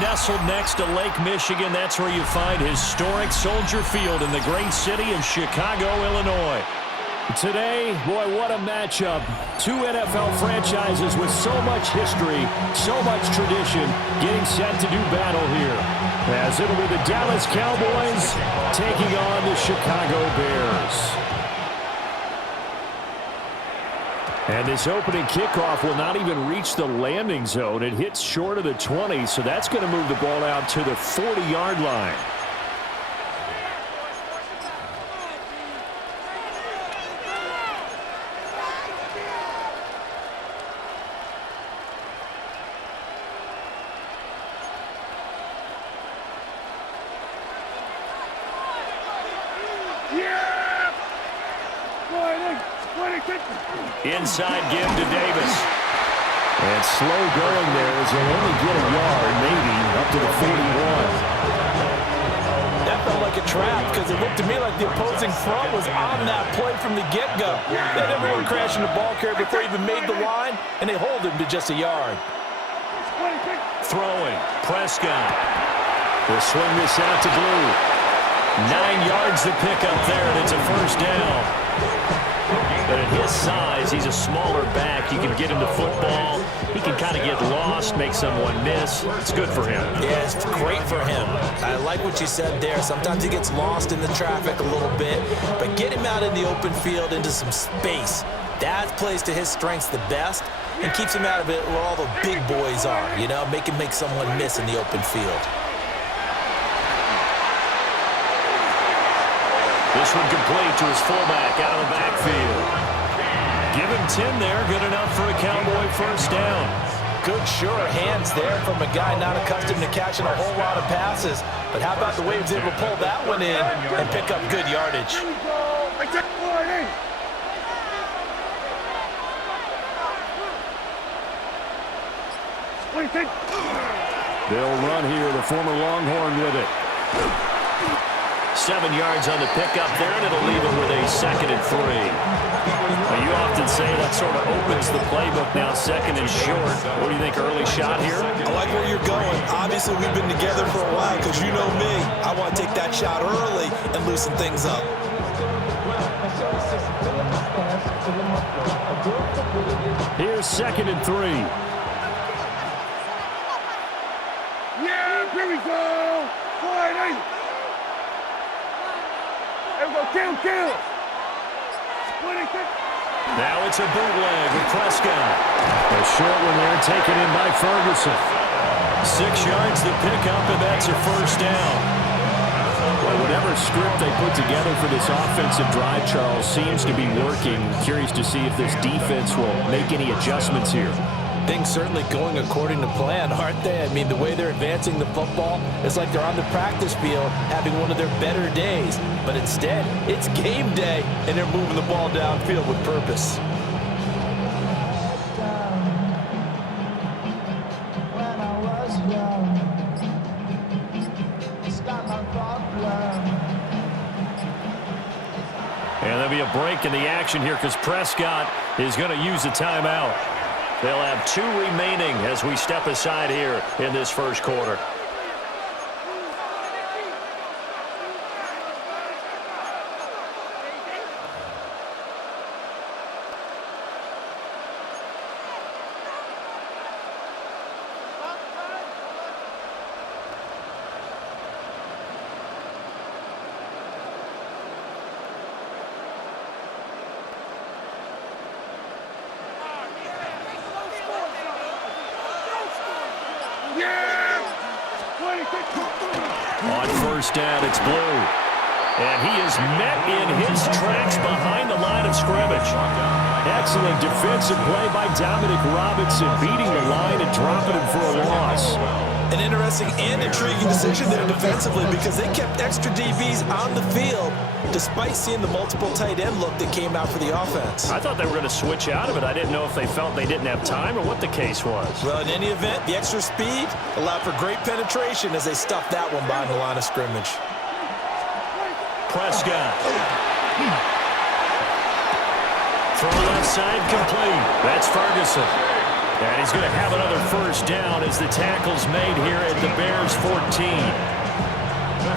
nestled next to Lake Michigan. That's where you find historic Soldier Field in the great city of Chicago, Illinois. Today, boy, what a matchup. Two NFL franchises with so much history, so much tradition, getting set to do battle here. As it'll be the Dallas Cowboys taking on the Chicago Bears. And this opening kickoff will not even reach the landing zone. It hits short of the 20, so that's going to move the ball out to the 40-yard line. Inside give to Davis. And slow going there as they'll only get a yard, maybe, up to the 41. That felt like a trap because it looked to me like the opposing front was on that play from the get-go. They had everyone crashing the ball carrier before he even made the line, and they hold him to just a yard. Throwing. Prescott. Will swing this out to Blue. 9 yards to pick up there, and it's a first down. But at his size, he's a smaller back. You can get him to football. He can kind of get lost, make someone miss. It's good for him. Yeah, it's great for him. I like what you said there. Sometimes he gets lost in the traffic a little bit. But get him out in the open field into some space. That plays to his strengths the best and keeps him out of it where all the big boys are. You know, make him make someone miss in the open field. This one complete to his fullback out of the backfield. Give him 10 there, good enough for a Cowboy first down. Good, sure hands there from a guy not accustomed to catching a whole lot of passes. But how about the way he was able to pull that one in and pick up good yardage? They'll run here, the former Longhorn with it. 7 yards on the pickup there, and it'll leave it with a 2nd and 3. Well, you often say that sort of opens the playbook now, 2nd and short. What do you think, early shot here? I like where you're going. Obviously, we've been together for a while because you know me. I want to take that shot early and loosen things up. Here's 2nd and 3. Yeah, here we go. Kill. Now it's a bootleg with Prescott. A short one there taken in by Ferguson. 6 yards to pick up, and that's a first down. Well, whatever script they put together for this offensive drive, Charles, seems to be working. Curious to see if this defense will make any adjustments here. Things certainly going according to plan, aren't they? I mean, the way they're advancing the football, it's like they're on the practice field having one of their better days. But instead, it's game day, and they're moving the ball downfield with purpose. And there'll be a break in the action here because Prescott is going to use a timeout. They'll have 2 remaining as we step aside here in this first quarter. On first down, it's Blue. And he is met in his tracks behind the line of scrimmage. Excellent defensive play by Dominic Robinson, beating the line and dropping him for a loss. An interesting and intriguing decision there defensively because they kept extra DBs on the field despite seeing the multiple tight end look that came out for the offense. I thought they were going to switch out of it. I didn't know if they felt they didn't have time or what the case was. Well, in any event, the extra speed allowed for great penetration as they stuffed that one behind the line of scrimmage. Prescott. Throw left side complete. That's Ferguson. And he's going to have another first down as the tackle's made here at the Bears 14.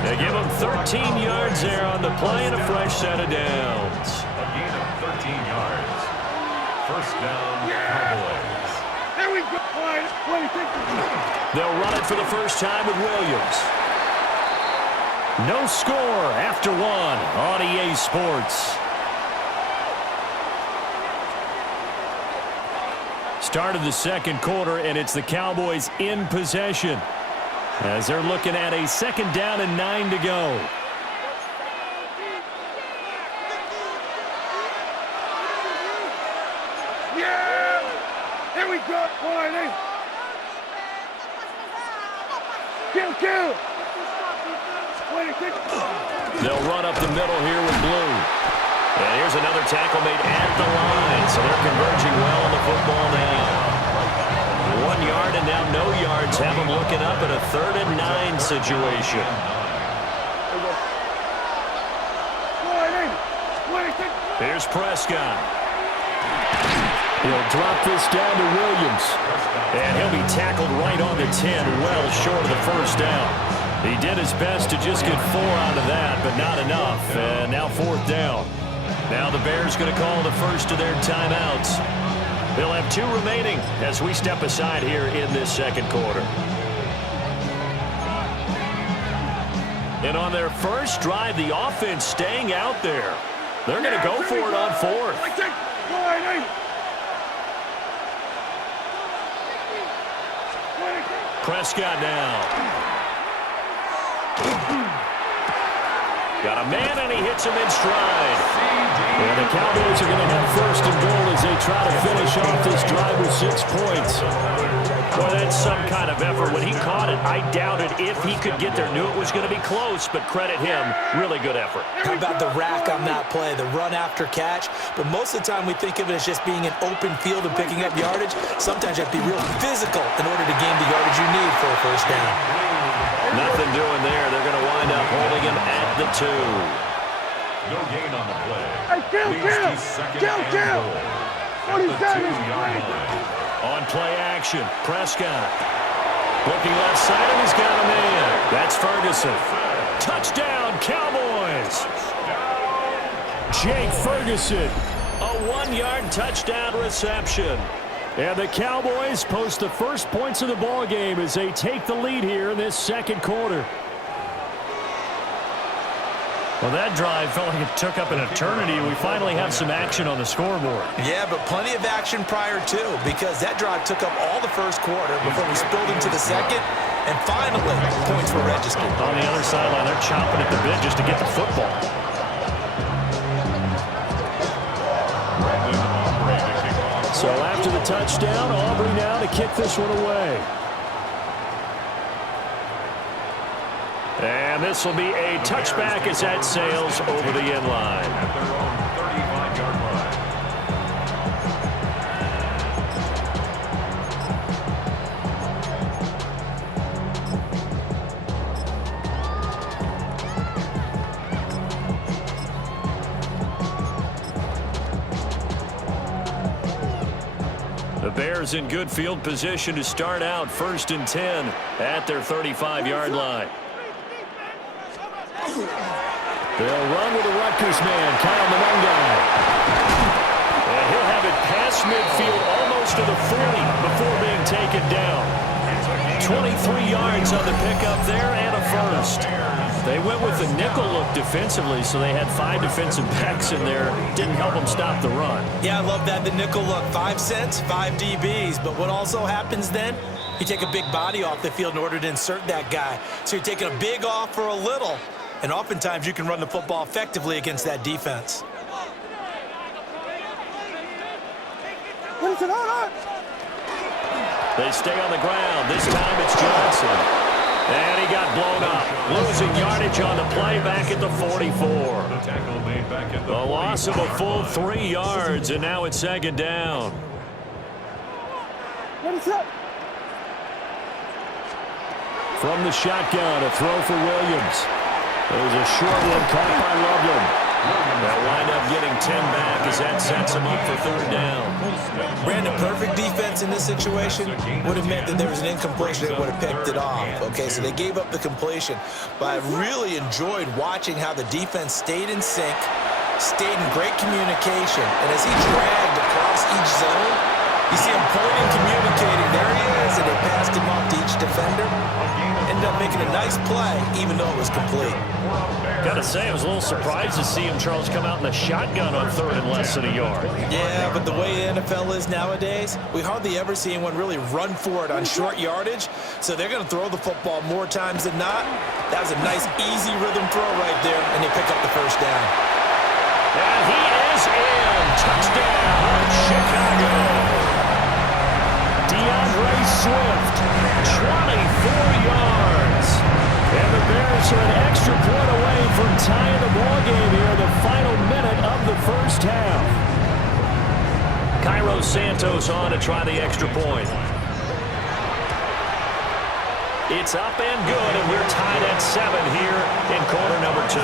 They give him 13 yards there on the play and a fresh set of downs. A gain of 13 yards. First down, Cowboys. There we go. They'll run it for the first time with Williams. No score after one on EA Sports. Start of the second quarter, and it's the Cowboys in possession as they're looking at a second down and 9 to go. Yeah! Here we go. Kill. They'll run up the middle here with Blue. And here's another tackle made at the line, so they're converging well on the football now. 1 yard and now no yards have them looking up at a 3rd and 9 situation. Here's Prescott. He'll drop this down to Williams. And he'll be tackled right on the 10, well short of the first down. He did his best to just get 4 out of that, but not enough. And now 4th down. Now the Bears going to call the first of their timeouts. They'll have 2 remaining as we step aside here in this second quarter. And on their first drive, the offense staying out there. They're going to go for it on 4th. Prescott now. Got a man, and he hits him in stride. And the Cowboys are going to have 1st and goal as they try to finish off this drive with 6 points. Well, that's some kind of effort. When he caught it, I doubted if he could get there. Knew it was going to be close, but credit him. Really good effort. How about the rack on that play, the run after catch? But most of the time we think of it as just being an open field and picking up yardage. Sometimes you have to be real physical in order to gain the yardage you need for a first down. Nothing doing there. They're going to wind up holding him at the 2. No gain on the play. Hey, kill! What is that? On play action, Prescott. Looking left side, and he's got a man. That's Ferguson. Touchdown, Cowboys! Jake Ferguson, a 1-yard touchdown reception. And the Cowboys post the first points of the ball game as they take the lead here in this second quarter. Well, that drive felt like it took up an eternity. We finally have some action on the scoreboard. Yeah, but plenty of action prior to, because that drive took up all the first quarter before we spilled into the second, and finally, points were registered. On the other sideline, they're chomping at the bit just to get the football. So after the touchdown, Aubrey now to kick this one away. And this will be a touchback as that sails over the end line. At their own 35-yard line. The Bears in good field position to start out 1st and 10 at their 35-yard line. They'll run with the Rutgers man, Kyle Monangai. And he'll have it past midfield almost to the 40 before being taken down. 23 yards on the pickup there and a first. They went with the nickel look defensively, so they had 5 defensive backs in there. Didn't help them stop the run. Yeah, I love that, the nickel look. 5 cents, 5 DBs. But what also happens then, you take a big body off the field in order to insert that guy. So you're taking a big off for a little. And oftentimes you can run the football effectively against that defense. They stay on the ground. This time it's Johnson. And he got blown up. Losing yardage on the play back at the 44. The tackle made back at the 44. Loss of a full 3 yards, and now it's 2nd down. What is up? From the shotgun, a throw for Williams. There's a short one caught by Loveland. They'll wind up getting 10 back as that sets them up for third down. Brandon, perfect defense in this situation would have meant that there was an incompletion that would have picked it off. Okay, so they gave up the completion. But I really enjoyed watching how the defense stayed in sync, stayed in great communication. And as he dragged across each zone, you see him pointing, communicating. There he is, and they passed him off to each defender. Ended up making a nice play, even though it was complete. Got to say, I was a little surprised to see him, Charles, come out in the shotgun on third and less than a yard. Yeah, but the way the NFL is nowadays, we hardly ever see anyone really run for it on short yardage. So they're going to throw the football more times than not. That was a nice, easy rhythm throw right there, and they pick up the first down. And he is in. Touchdown, Chicago. DeAndre Swift, 24 yards. And the Bears are an extra point away from tying the ball game here in the final minute of the first half. Cairo Santos on to try the extra point. It's up and good, and we're tied at 7 here in quarter number 2.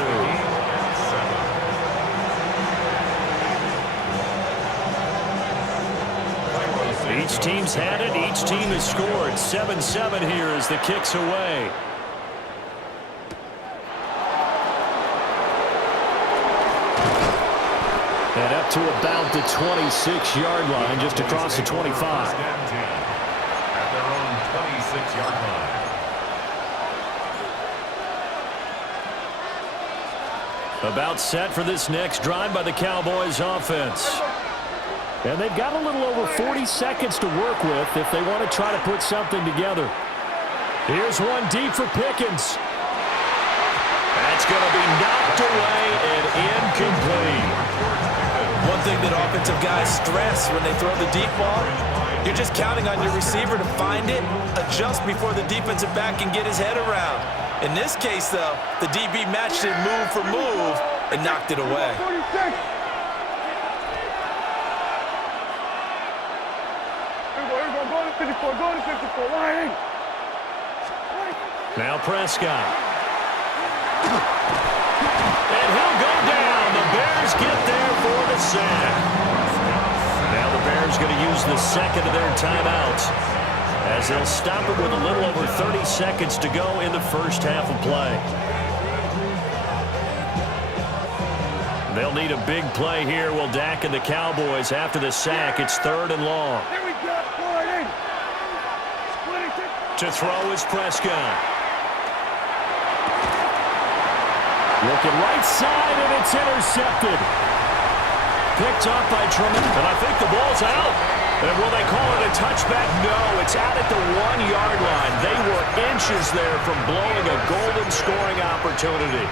Each team's had it. Each team has scored. 7-7 here as the kick's away. And up to about the 26-yard line, just across the 25. At their own 26-yard line. About set for this next drive by the Cowboys offense. And they've got a little over 40 seconds to work with if they want to try to put something together. Here's one deep for Pickens. That's going to be knocked away and incomplete. One thing that offensive guys stress when they throw the deep ball, you're just counting on your receiver to find it, adjust before the defensive back can get his head around. In this case, though, the DB matched it move for move and knocked it away. 46. Go to 54, go to 54, line. Now Prescott. And he'll go down. The Bears get there for the sack. Now the Bears going to use the second of their timeouts as they'll stop it with a little over 30 seconds to go in the first half of play. They'll need a big play here. Will Dak and the Cowboys after the sack. It's third and long. Here we go, Gordon. 26. To throw is Prescott. Looking right side, and it's intercepted. Picked up by Truman, and I think the ball's out. And will they call it a touchback? No, it's out at the 1-yard line. They were inches there from blowing a golden scoring opportunity.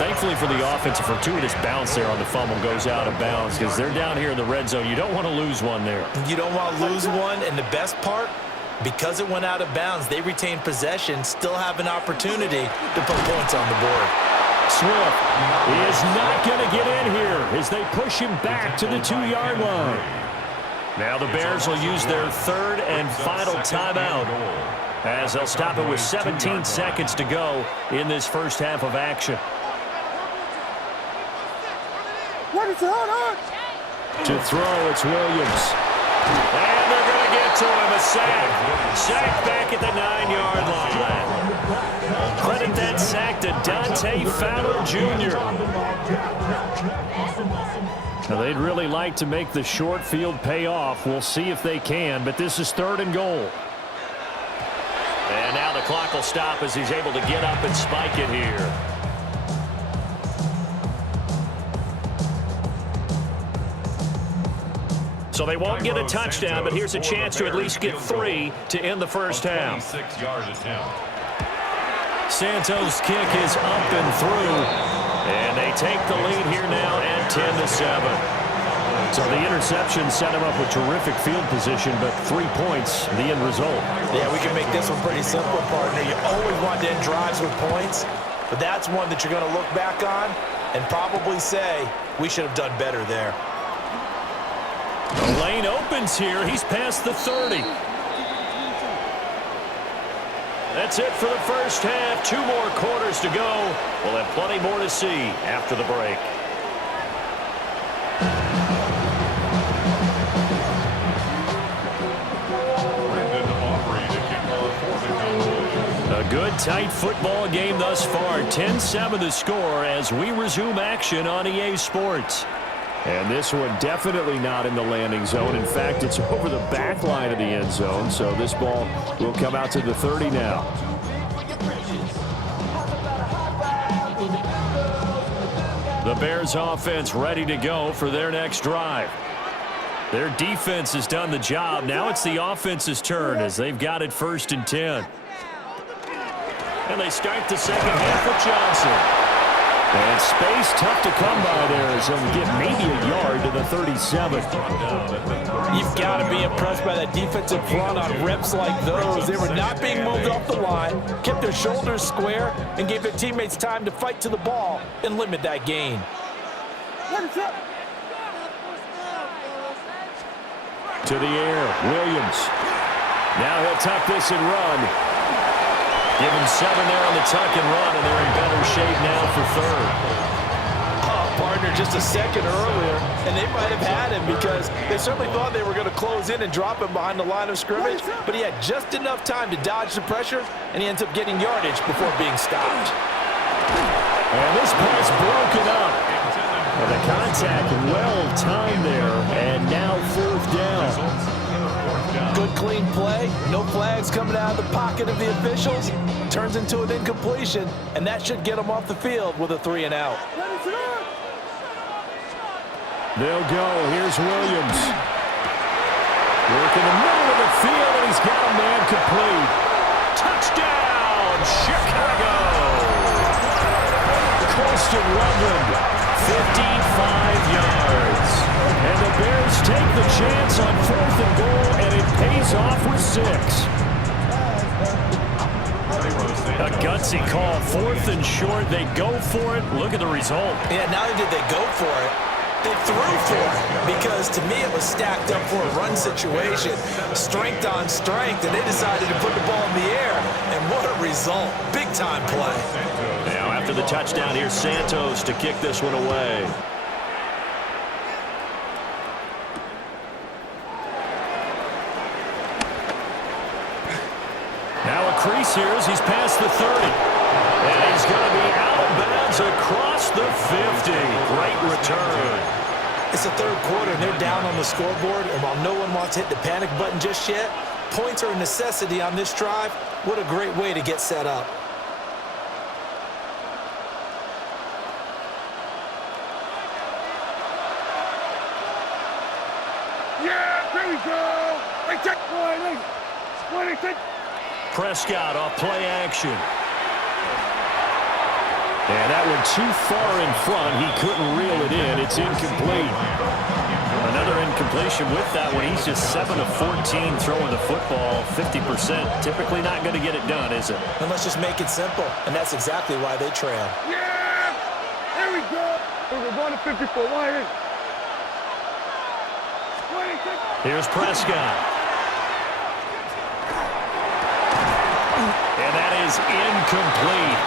Thankfully for the offense, a fortuitous bounce there on the fumble goes out of bounds because they're down here in the red zone. You don't want to lose one there. You don't want to lose one, and the best part, because it went out of bounds, they retain possession, still have an opportunity to put points on the board. Swift is not going to get in here as they push him back to the 2-yard line. Now the Bears will use their third and final timeout as they'll stop it with 17 seconds to go in this first half of action. What is going on? To throw, it's Williams. And they're going to get to him, a sack. Sack back at the 9-yard line. Credit that sack to Dante Fowler Jr. Now, they'd really like to make the short field pay off. We'll see if they can, but this is third and goal. And now the clock will stop as he's able to get up and spike it here. So they won't get a touchdown, but here's a chance to at least get 3 to end the first half. 26-yard attempt. Santos' kick is up and through, and they take the lead here now at 10-7. So the interception set him up with terrific field position, but 3 points, the end result. Yeah, we can make this one pretty simple, partner. You always want to end drives with points, but that's one that you're going to look back on and probably say, we should have done better there. The lane opens here. He's past the 30. That's it for the first half. 2 more quarters to go. We'll have plenty more to see after the break. Good, tight football game thus far. 10-7 the score as we resume action on EA Sports. And this one definitely not in the landing zone. In fact, it's over the back line of the end zone. So this ball will come out to the 30 now. The Bears offense ready to go for their next drive. Their defense has done the job. Now it's the offense's turn as they've got it 1st and 10. And they start the second half with Johnson. And space tough to come by there as he'll get maybe a yard to the 37. You've got to be impressed by that defensive front on reps like those. They were not being moved off the line, kept their shoulders square, and gave their teammates time to fight to the ball and limit that gain. To the air, Williams. Now he'll tuck this and run. Give him 7 there on the tuck and run, and they're in better shape now for 3rd. Oh, partner, just a second earlier, and they might have had him because they certainly thought they were going to close in and drop him behind the line of scrimmage, but he had just enough time to dodge the pressure, and he ends up getting yardage before being stopped. And this pass broken up. And the contact well timed there, and now 4th down. Good, clean play. No flags coming out of the pocket of the officials. Turns into an incompletion, and that should get them off the field with a 3 and out. They'll go. Here's Williams. Work in the middle of the field, and he's got a man complete. Touchdown, Chicago! Colston Loveland, 55 yards. And the Bears take the chance on 4th and goal, and it pays off with 6. A gutsy call, 4th and short. They go for it. Look at the result. Yeah, not only did they go for it, they threw for it, because to me it was stacked up for a run situation, strength on strength, and they decided to put the ball in the air, and what a result. Big-time play. Now after the touchdown, here's Santos to kick this one away. Now a crease here as he's past the 30. And he's going to be out of bounds across the 50. Great return. It's the 3rd quarter, and they're down on the scoreboard, and while no one wants to hit the panic button just yet, points are a necessity on this drive. What a great way to get set up. Yeah, there we go. Hey, check. Prescott off play action. And that one too far in front. He couldn't reel it in. It's incomplete. Another incompletion with that one. He's just 7 of 14 throwing the football. 50%. Typically not going to get it done, is it? And let's just make it simple. And that's exactly why they trail. Yeah! There we go. We're going to 54. Why? Here's Prescott. And that is incomplete.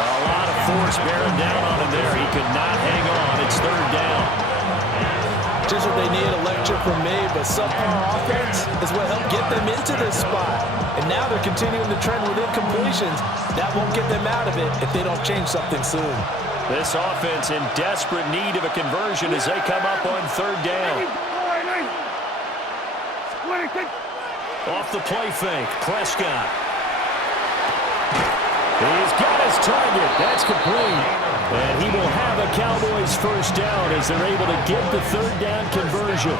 A lot of force bearing down on him there. He could not hang on. It's 3rd down. Just what they need, a lecture from me, but subpar offense is what helped get them into this spot. And now they're continuing the trend with incompletions. That won't get them out of it if they don't change something soon. This offense in desperate need of a conversion as they come up on 3rd down. Off the play fake, Prescott. He's got his target. That's complete. And he will have a Cowboys 1st down as they're able to get the 3rd down conversion.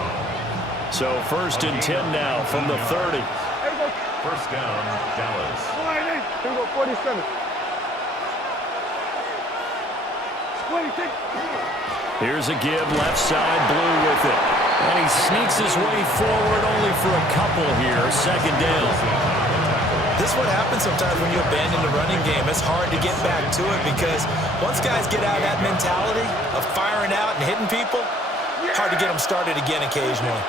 So 1st and 10 now from the 30. 1st down, Dallas. Here we go, 47. Here's a give, left side, Blue with it. And he sneaks his way forward only for a couple here. 2nd down. This is what happens sometimes when you abandon the running game. It's hard to get back to it because once guys get out of that mentality of firing out and hitting people, hard to get them started again occasionally.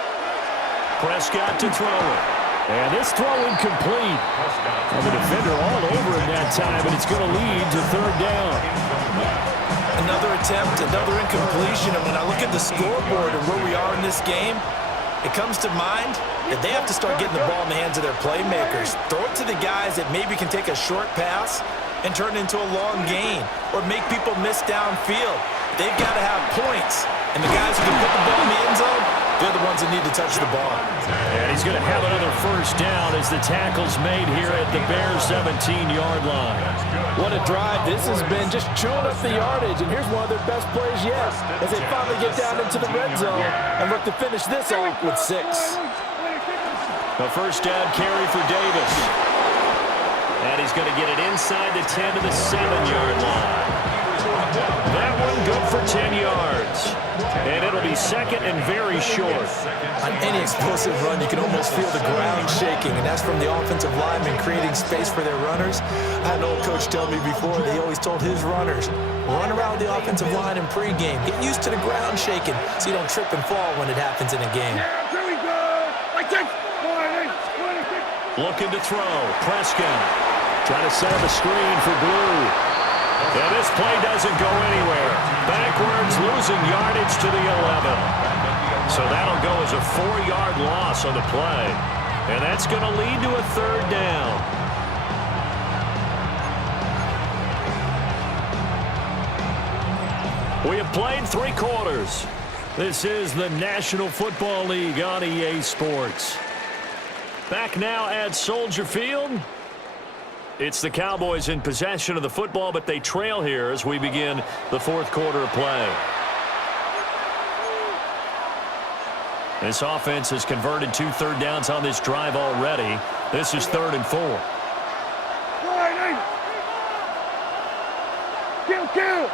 Prescott to throw it. And this throw incomplete. And the defender all over him that time, and it's going to lead to 3rd down. Another attempt, another incompletion. And when I look at the scoreboard and where we are in this game, it comes to mind that they have to start getting the ball in the hands of their playmakers. Throw it to the guys that maybe can take a short pass and turn it into a long gain or make people miss downfield. They've got to have points. And the guys who can put the ball in the end zone, they're the ones that need to touch the ball. And he's going to have another first down as the tackle's made here at the Bears' 17-yard line. What a drive this has been, just chewing up the yardage. And here's one of their best plays yet as they finally get down into the red zone and look to finish this off with 6. A first down carry for Davis. And he's going to get it inside the 10 to the 7-yard line. That one good for 10 yards. And it'll be second and very short. On any explosive run, you can almost feel the ground shaking, and that's from the offensive linemen creating space for their runners. I had an old coach tell me before, they always told his runners, run around the offensive line in pregame. Get used to the ground shaking so you don't trip and fall when it happens in a game. Here we go. Looking to throw. Prescott trying to set up a screen for Blue. And this play doesn't go anywhere. Backwards, losing yardage to the 11. So that'll go as a 4-yard loss on the play. And that's going to lead to a third down. We have played 3 quarters. This is the National Football League on EA Sports. Back now at Soldier Field. It's the Cowboys in possession of the football, but they trail here as we begin the fourth quarter of play. This offense has converted 2 third downs on this drive already. This is 3rd and 4. Kill.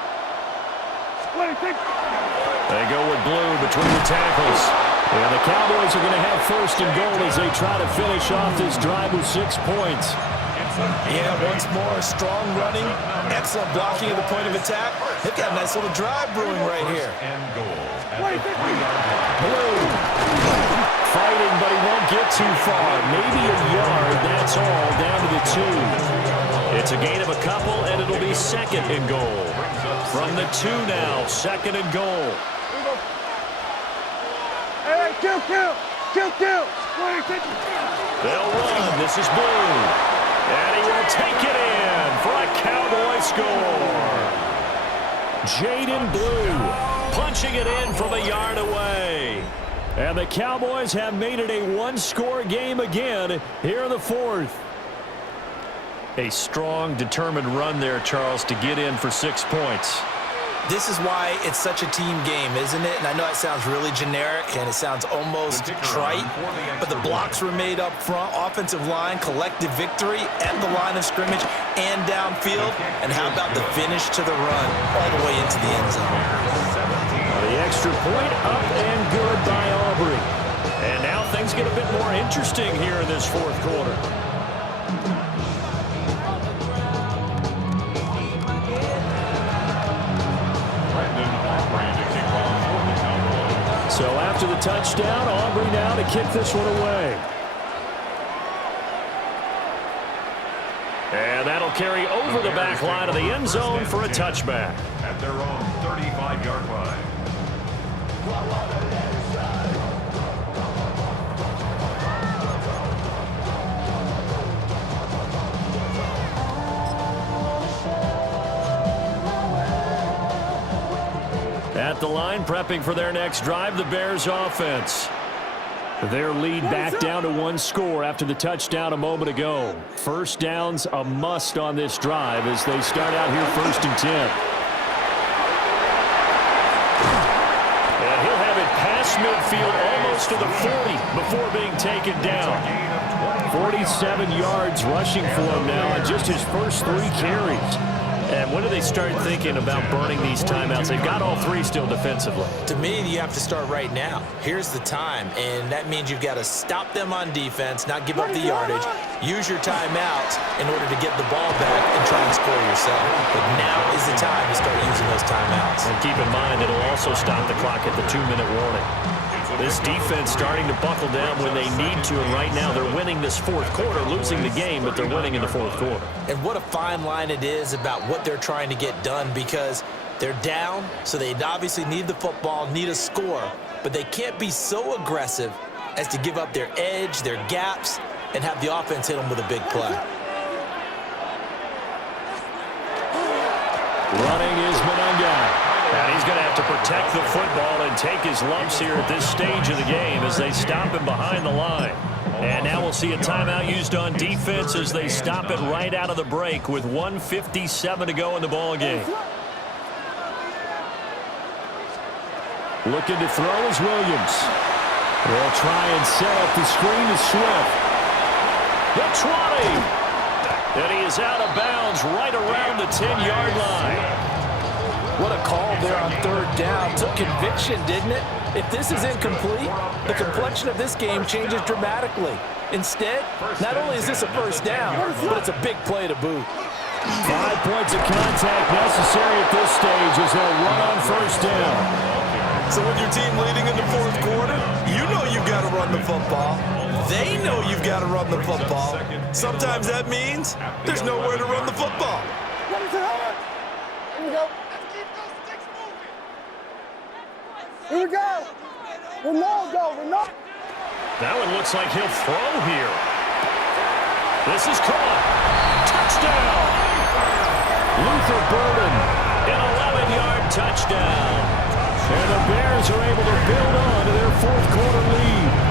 They go with Blue between the tackles. And the Cowboys are going to have 1st and goal as they try to finish off this drive with 6 points. Yeah, once more, strong running, excellent blocking at the point of attack. They've got a nice little drive brewing right here. Blue fighting, but he won't get too far. Maybe a yard, that's all, down to the 2. It's a gain of a couple, and it'll be 2nd and goal. From the 2 now, 2nd and goal. Hey, kill. They'll run. This is Blue. And he will take it in for a Cowboy score. Jaden Blue punching it in from a yard away. And the Cowboys have made it a 1-score game again here in the 4th. A strong, determined run there, Charles, to get in for 6 points. This is why it's such a team game, isn't it? And I know it sounds really generic and it sounds almost trite, but the blocks were made up front, offensive line, collective victory at the line of scrimmage and downfield. And how about the finish to the run all the way into the end zone? The extra point up and good by Aubrey. And now things get a bit more interesting here in this 4th quarter. So after the touchdown, Aubrey now to kick this one away. And that'll carry over the back line of the end zone for a touchback. At their own 35-yard line. At the line, prepping for their next drive, the Bears offense. Their lead back down to 1 score after the touchdown a moment ago. First down's a must on this drive as they start out here 1st and 10. And he'll have it past midfield almost to the 40 before being taken down. 47 yards rushing for him now on just his first 3 carries. And when do they start thinking about burning these timeouts? They've got all 3 still defensively. To me, you have to start right now. Here's the time, and that means you've got to stop them on defense, not give up the yardage, use your timeouts in order to get the ball back and try and score yourself. But now is the time to start using those timeouts. And keep in mind, it'll also stop the clock at the 2-minute warning. This defense starting to buckle down when they need to, and right now they're winning this 4th quarter, losing the game, but they're winning in the 4th quarter. And what a fine line it is about what they're trying to get done, because they're down, so they obviously need the football, need a score, but they can't be so aggressive as to give up their edge, their gaps, and have the offense hit them with a big play. Running is Monunga. And he's going to have to protect the football and take his lumps here at this stage of the game as they stop him behind the line. And now we'll see a timeout used on defense as they stop it right out of the break with 1:57 to go in the ball game. Looking to throw is Williams. They'll try and set up the screen to Swift. The 20. And he is out of bounds right around the 10-yard line. What a call there on third down. Took conviction, didn't it? If this is incomplete, the complexion of this game changes dramatically. Instead, not only is this a first down, but it's a big play to boot. 5 points of contact necessary at this stage as they'll run on first down. So when your team leading in the fourth quarter, you know you've got to run the football. They know you've got to run the football. Sometimes that means there's nowhere to run the football. Here we go. Here we go. Ronaldo. Now it looks like he'll throw here. This is caught. Touchdown. Luther Burden, an 11-yard touchdown. And the Bears are able to build on to their fourth quarter lead.